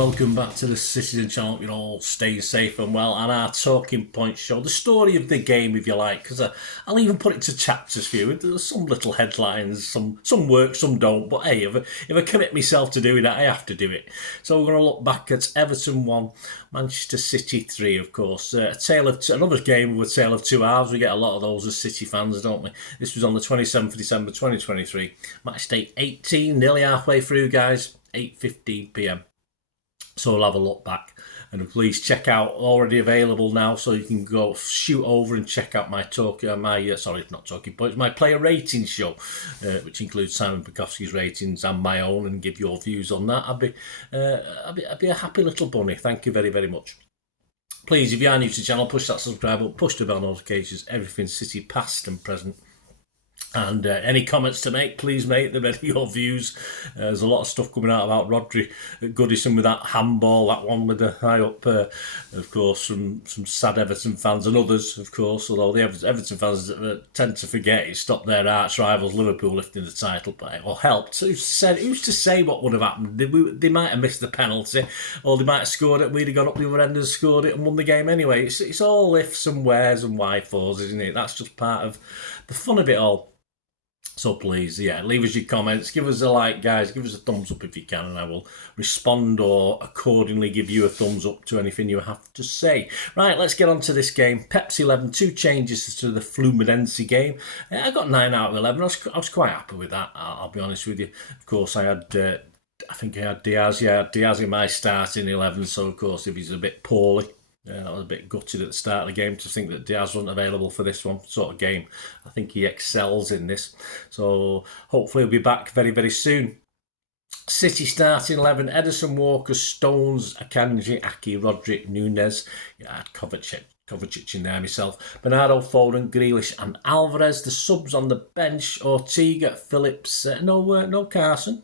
welcome back to the Citytilidie channel. You're all staying safe and well, and our talking point show, the story of the game, if you like, because I'll even put it to chapters for you. There's some little headlines, some work, some don't, but hey, if I commit myself to doing it, I have to do it. So we're going to look back at Everton 1, Manchester City 3, of course. Another game with a tale of two halves. We get a lot of those as City fans, don't we? This was on the 27th of December 2023. Match day 18, nearly halfway through, guys. 8:15 p.m. So we'll have a look back, and please check out, already available now, so you can go shoot over and check out my my player rating show, which includes Simon Pekowski's ratings and my own, and give your views on that. I'd be a happy little bunny. Thank you very, very much. Please, if you are new to the channel, push that subscribe button, push the bell notifications, everything City past and present. And any comments to make, please make them ready, your views. There's a lot of stuff coming out about Rodri at Goodison with that handball, that one with the high up, of course, from some sad Everton fans and others, of course, although the Everton fans tend to forget it stopped their arch rivals Liverpool lifting the title, or helped. Who's to say what would have happened? They might have missed the penalty, or they might have scored it, we'd have gone up the other end and scored it and won the game anyway. It's all ifs and wheres and why-fors, isn't it? That's just part of the fun of it all. So please, leave us your comments, give us a like, guys, give us a thumbs up if you can, and I will respond or accordingly give you a thumbs up to anything you have to say. Right, let's get on to this game. Pep's 11, 2 changes to the Bluemoon game. I got 9 out of 11. I was quite happy with that, I'll be honest with you. Of course, I had Diaz. Yeah, I had Diaz in my starting 11, so of course, if he's a bit poorly, I was a bit gutted at the start of the game to think that Diaz wasn't available for this one sort of game. I think he excels in this. So hopefully he'll be back very, very soon. City starting 11, Ederson, Walker, Stones, Akanji, Aki, Roderick, Nunes. I had Kovacic in there myself. Bernardo, Foden, Grealish and Alvarez. The subs on the bench, Ortega, Phillips, no Carson.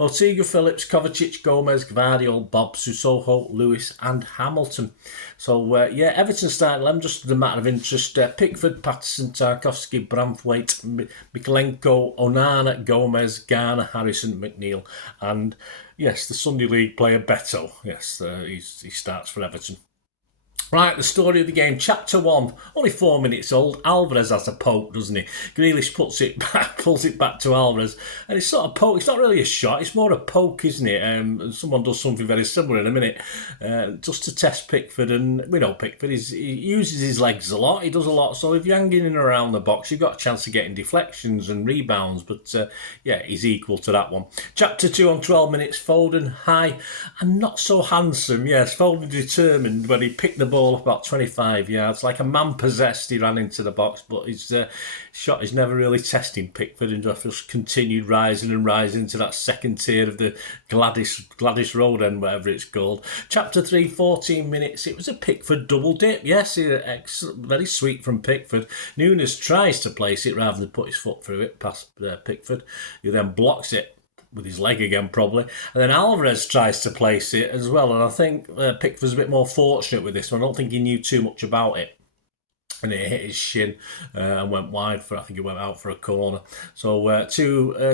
Ortega, Phillips, Kovacic, Gomez, Gvardiol, Bob, Sissoko, Lewis and Hamilton. So, Everton starting 11, just as a matter of interest. Pickford, Patterson, Tarkowski, Bramthwaite, Mikalenko, Onana, Gomez, Garner, Harrison, McNeil. And, yes, the Sunday League player Beto. Yes, he starts for Everton. Right, the story of the game, chapter 1, only 4 minutes old. Alvarez has a poke, doesn't he? Grealish pulls it back to Alvarez, and it's sort of poke. It's not really a shot, it's more a poke, isn't it? Someone does something very similar in a minute, just to test Pickford, and we know Pickford, he uses his legs a lot, he does a lot, so if you're hanging in and around the box, you've got a chance of getting deflections and rebounds, but he's equal to that one. Chapter 2 on 12 minutes, Foden, high and not so handsome. Yes, Foden determined when he picked the ball up about 25 yards, like a man possessed. He ran into the box, but his shot is never really testing Pickford, and just continued rising to that second tier of the Gladys Road end, whatever it's called. Chapter 3, 14 minutes. It was a Pickford double dip. Yes, very sweet from Pickford. Nunes tries to place it rather than put his foot through it past Pickford, who then blocks it with his leg again, probably. And then Alvarez tries to place it as well. And I think Pickford's a bit more fortunate with this one. I don't think he knew too much about it. And it hit his shin and went wide I think it went out for a corner. So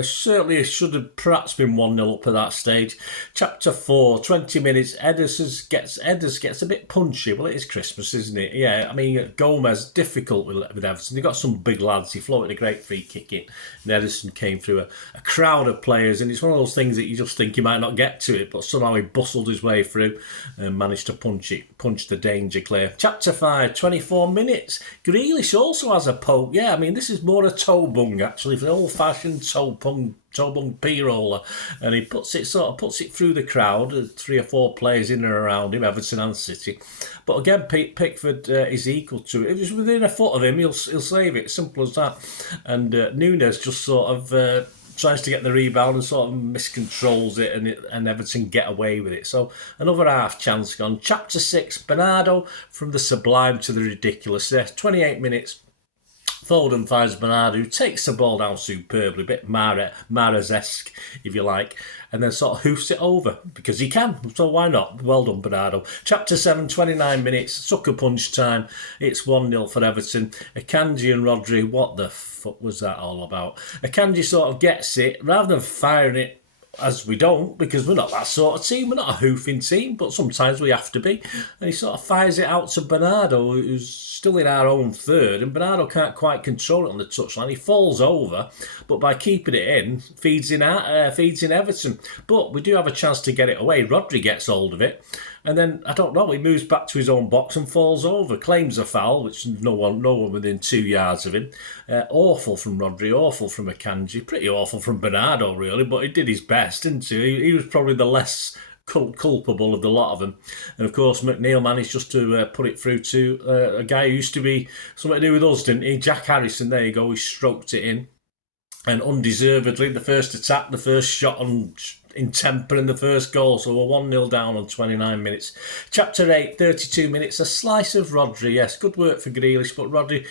certainly should have perhaps been 1-0 up at that stage. Chapter 4, 20 minutes. Edders gets a bit punchy. Well, it is Christmas, isn't it? Yeah, I mean, Gomez, difficult with Everton. They've got some big lads. He floated a great free kick in. And Ederson came through a crowd of players. And it's one of those things that you just think he might not get to it. But somehow he bustled his way through and managed to punch the danger clear. Chapter 5, 24 minutes. Grealish also has a poke. Yeah, I mean, this is more a toe bung, actually, for the old-fashioned toe bung p-roller. And he puts it through the crowd, 3 or 4 players in and around him, Everton and City. But again, Pickford is equal to it. If it's within a foot of him, he'll save it. Simple as that. And Nunes just sort of tries to get the rebound and sort of miscontrols it, and Everton get away with it. So another half chance gone. Chapter 6, Bernardo from the sublime to the ridiculous. There, 28 minutes. Foden finds Bernardo, who takes the ball down superbly, a bit Mahrez-esque, if you like, and then sort of hoofs it over, because he can, so why not? Well done, Bernardo. Chapter 7, 29 minutes, sucker punch time. It's 1-0 for Everton. Akanji and Rodri, what the fuck was that all about? Akanji sort of gets it, rather than firing it as we don't, because we're not that sort of team. We're not a hoofing team, but sometimes we have to be. And he sort of fires it out to Bernardo, who's still in our own third, and Bernardo can't quite control it on the touchline. He falls over, but by keeping it in, feeds in Everton. But we do have a chance to get it away. Rodri gets hold of it, and then I don't know. He moves back to his own box and falls over, claims a foul, which no one within 2 yards of him. Awful from Rodri, awful from Akanji, pretty awful from Bernardo, really. But he did his best, didn't he? He was probably the less culpable of the lot of them. And of course, McNeil managed just to put it through to a guy who used to be something to do with us, didn't he? Jack Harrison. There you go. He stroked it in. And undeservedly, the first attack, the first shot in temper in the first goal. So we're 1-0 down on 29 minutes. Chapter 8, 32 minutes. A slice of Rodri. Yes, good work for Grealish. But Rodri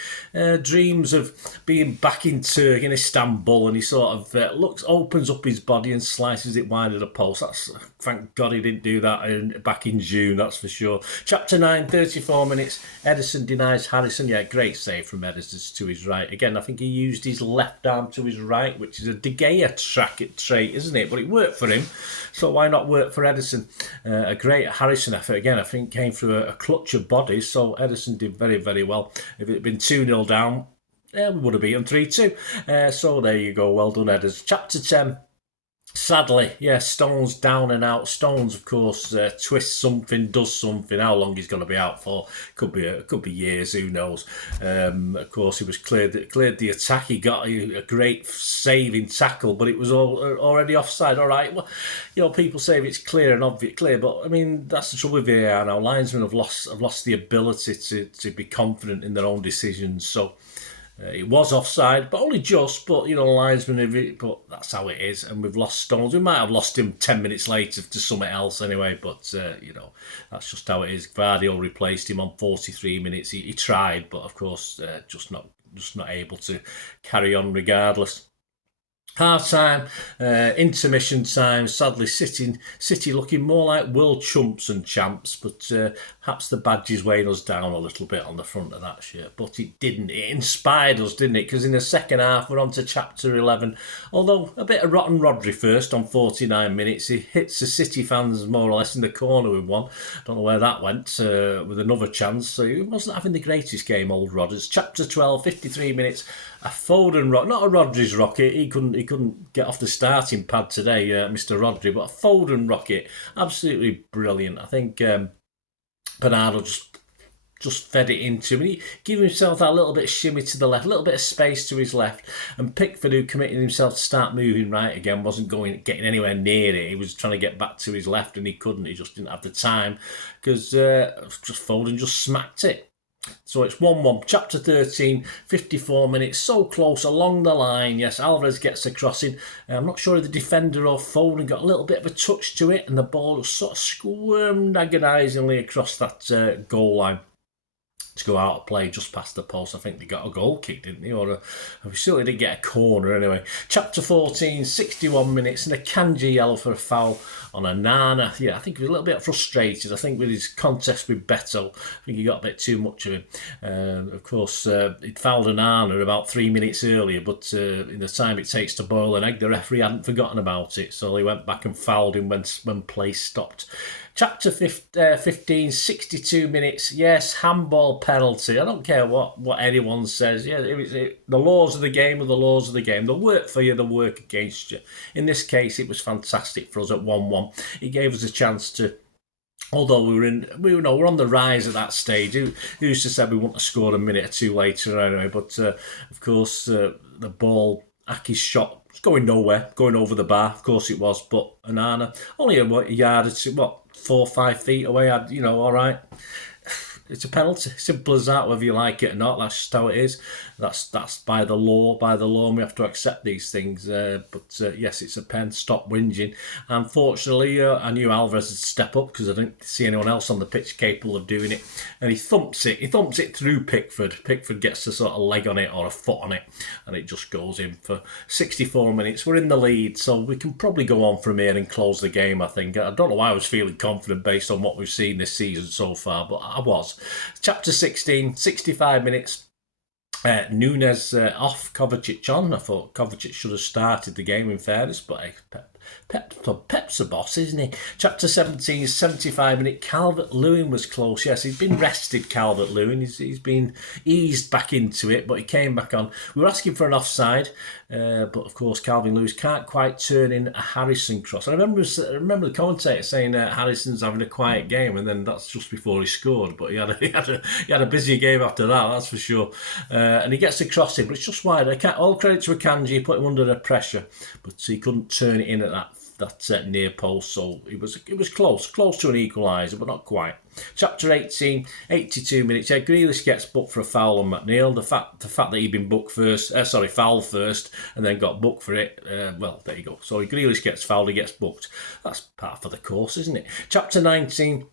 dreams of being back in Turkey, in Istanbul. And he sort of opens up his body and slices it wide of the post. Thank God he didn't do that back in June, that's for sure. Chapter 9, 34 minutes. Ederson denies Harrison. Yeah, great save from Ederson to his right. Again, I think he used his left arm to his right, which is a De Gea trait, isn't it? But it worked for him, so why not work for Ederson? A great Harrison effort, again, I think came through a clutch of bodies, so Ederson did very, very well. If it had been 2-0 down, we would have beaten 3-2. So there you go, well done, Ederson. Chapter 10. Sadly, yeah, Stones down and out. Stones, of course, twists something, does something. How long he's going to be out for? Could be years. Who knows? Of course, he was cleared the attack. He got a great saving tackle, but it was already offside. All right, well, people say it's clear and obvious, but I mean that's the trouble with VAR now. Linesmen have lost the ability to be confident in their own decisions. So. It was offside, but only just. But linesman. But that's how it is, and we've lost Stones. We might have lost him 10 minutes later to something else anyway. But that's just how it is. Gvardiol replaced him on 43 minutes. He tried, but of course, just not able to carry on regardless. Half time, intermission time. Sadly, City looking more like world chumps and champs, but perhaps the badges weighing us down a little bit on the front of that shirt. But it didn't. It inspired us, didn't it? Because in the second half, we're on to chapter 11. Although a bit of rotten Rodri first on 49 minutes. He hits the City fans more or less in the corner with one. Don't know where that went, with another chance. So he wasn't having the greatest game, old Rodgers. Chapter 12, 53 minutes. A Foden rocket, not a Rodri's rocket. He couldn't get off the starting pad today, Mr. Rodri. But a Foden rocket, absolutely brilliant. I think Bernardo just fed it into him. And he gave himself that little bit of shimmy to the left, a little bit of space to his left. And Pickford, who committed himself to start moving right again, wasn't getting anywhere near it. He was trying to get back to his left, and he couldn't. He just didn't have the time because Foden just smacked it. So it's 1-1. Chapter 13, 54 minutes. So close along the line. Yes, Alvarez gets a crossing. I'm not sure if the defender or Foden got a little bit of a touch to it, and the ball just sort of squirmed agonisingly across that goal line to go out of play just past the post. I think they got a goal kick, didn't they? Or we certainly didn't get a corner anyway. Chapter 14, 61 minutes, and a Kanji yellow for a foul on a Nana. Yeah, I think he was a little bit frustrated. I think with his contest with Beto, I think he got a bit too much of him. Of course, he'd fouled a Nana about 3 minutes earlier, but in the time it takes to boil an egg, the referee hadn't forgotten about it, so he went back and fouled him when play stopped. Chapter 15, 62 minutes. Yes, handball penalty. I don't care what anyone says. Yeah, the laws of the game are the laws of the game. They'll work for you, they'll work against you. In this case, it was fantastic for us at 1-1. It gave us a chance to. Although we're on the rise at that stage. Who's to say we wouldn't have scored a minute or two later anyway? But of course, the ball, Aki's shot, was going nowhere, going over the bar. Of course it was, but Onana only a yard or two, 4 or 5 feet away. All right. It's a penalty. Simple as that, whether you like it or not. That's just how it is. That's by the law. By the law, and we have to accept these things. But yes, it's a pen. Stop whinging. Unfortunately, I knew Alvarez would step up because I didn't see anyone else on the pitch capable of doing it. And he thumps it. He thumps it through Pickford. Pickford gets a sort of leg on it or a foot on it, and it just goes in for 64 minutes. We're in the lead, so we can probably go on from here and close the game, I think. I don't know why I was feeling confident based on what we've seen this season so far, but I was. Chapter 16, 65 minutes. Nunes off, Kovacic on. I thought Kovacic should have started the game in fairness, but Pep's a boss, isn't he? Chapter 17, 75-minute. Calvert-Lewin was close. Yes, he'd been rested, Calvert-Lewin. He's been eased back into it, but he came back on. We were asking for an offside, but of course, Calvin-Lewis can't quite turn in a Harrison cross. I remember the commentator saying Harrison's having a quiet game, and then that's just before he scored. But he had a busy game after that, that's for sure. And he gets a cross in, but it's just wide. All credit to Akanji, he put him under the pressure, but he couldn't turn it in at that near post, so it was close to an equaliser, but not quite. Chapter 18, 82 minutes. Yeah, Grealish gets booked for a foul on McNeil. The fact that he'd been fouled first, and then got booked for it. Well, there you go. So Grealish gets fouled, he gets booked. That's part of the course, isn't it? Chapter 19.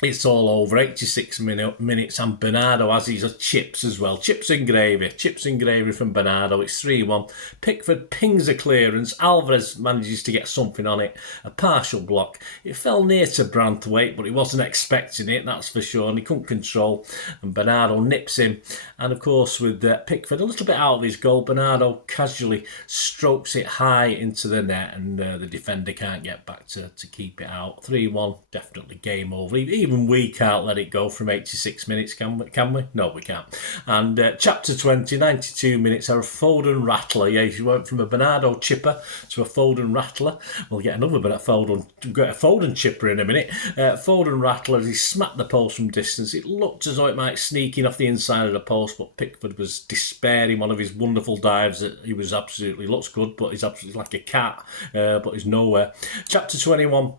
It's all over, 86 minutes, and Bernardo has his chips as well. Chips and gravy from Bernardo. It's 3-1. Pickford pings a clearance. Alvarez manages to get something on it. A partial block. It fell near to Branthwaite, but he wasn't expecting it, that's for sure, and he couldn't control. And Bernardo nips him. And of course, with Pickford a little bit out of his goal, Bernardo casually strokes it high into the net, and the defender can't get back to keep it out. 3-1, definitely game over. Even we can't let it go from 86 minutes, can we? No, we can't. And chapter 20, 92 minutes, are a Foden rattler. Yeah, she went from a Bernardo chipper to a Foden rattler. We'll get another bit of Foden chipper in a minute. Foden rattler, he smacked the post from distance. It looked as though it might sneak in off the inside of the post, but Pickford was despairing one of his wonderful dives. That he was absolutely, looks good, but he's absolutely like a cat, but he's nowhere. Chapter 21,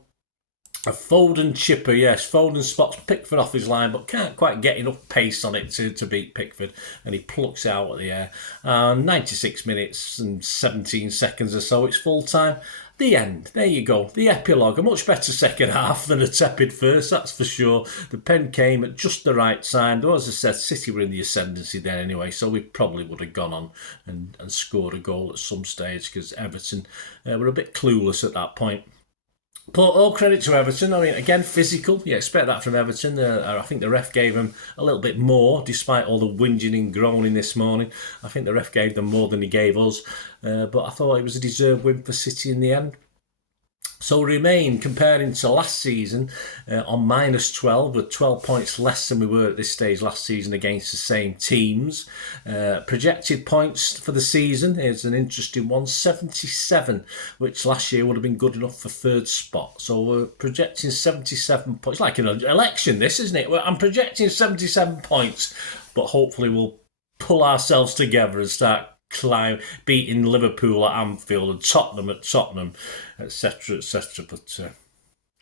a Foden chipper, yes. Foden spots Pickford off his line, but can't quite get enough pace on it to beat Pickford, and he plucks it out of the air. 96 minutes and 17 seconds or so, it's full time. The end. There you go. The epilogue. A much better second half than a tepid first, that's for sure. The pen came at just the right time. Though, as I said, City were in the ascendancy there anyway, so we probably would have gone on and scored a goal at some stage, because Everton were a bit clueless at that point. But all credit to Everton. I mean, again, physical. You expect that from Everton. I think the ref gave them a little bit more, despite all the whinging and groaning this morning. I think the ref gave them more than he gave us. But I thought it was a deserved win for City in the end. So remain, comparing to last season, on minus 12, with 12 points less than we were at this stage last season against the same teams. Projected points for the season is an interesting one, 77, which last year would have been good enough for third spot. So we're projecting 77 points. It's like an election, this, isn't it? I'm projecting 77 points, but hopefully we'll pull ourselves together and start beating Liverpool at Anfield and Tottenham at Tottenham, etc., etc. But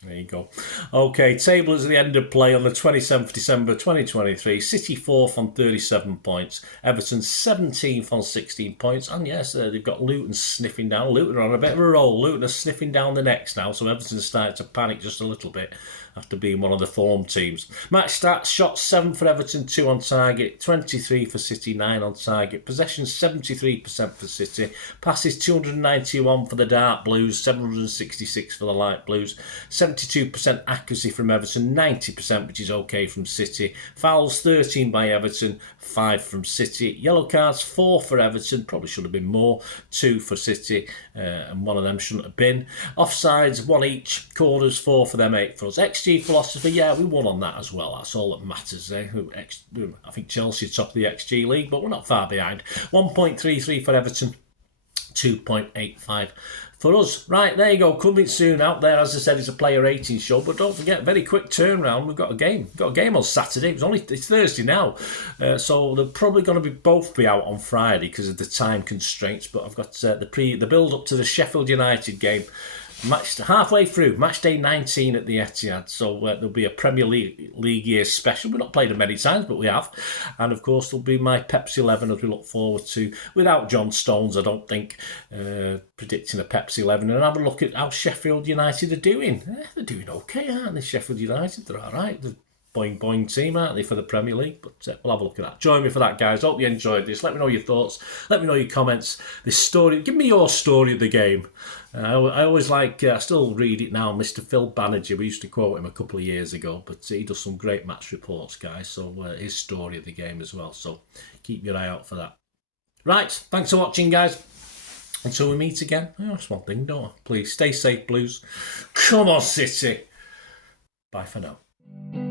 there you go. Okay, table is at the end of play on the 27th December 2023. City 4th on 37 points. Everton 17th on 16 points. And yes, they've got Luton sniffing down. Luton are on a bit of a roll. Luton are sniffing down the necks now, so Everton's starting to panic just a little bit after being one of the form teams. Match stats: shots 7 for Everton, 2 on target, 23 for City, 9 on target. Possession 73% for City. Passes 291 for the Dark Blues, 766 for the Light Blues. 72% accuracy from Everton, 90%, which is okay from City. Fouls 13 by Everton, 5 from City. Yellow cards 4 for Everton, probably should have been more, 2 for City, and one of them shouldn't have been. Offsides 1 each, corners 4 for them, 8 for us. XG philosophy, yeah, we won on that as well. That's all that matters there. I think Chelsea are top of the XG league, but we're not far behind. 1.33 for Everton, 2.85 for us. Right, there you go. Coming soon out there. As I said, it's a player rating show, but don't forget, very quick turnaround. We've got a game. We've got a game on Saturday. It's Thursday now, so they're probably going to both be out on Friday because of the time constraints. But I've got the build up to the Sheffield United game. Halfway through, match day 19 at the Etihad, so there'll be a Premier League year special. We've not played them many times, but we have. And of course, there'll be my Pepsi 11 as we look forward to, without John Stones, I don't think, predicting a Pepsi 11. And have a look at how Sheffield United are doing. They're doing okay, aren't they, Sheffield United? They're all right. They're boing team, aren't they, for the Premier League? But we'll have a look at that. Join me for that, guys. Hope you enjoyed this. Let me know your thoughts. Let me know your comments. This story, give me your story of the game. I always like, I still read it now, Mr. Phil Banniger. We used to quote him a couple of years ago, but he does some great match reports, guys. So his story of the game as well. So keep your eye out for that. Right, thanks for watching, guys. Until we meet again, that's one thing, don't I? Please stay safe, Blues. Come on, City. Bye for now.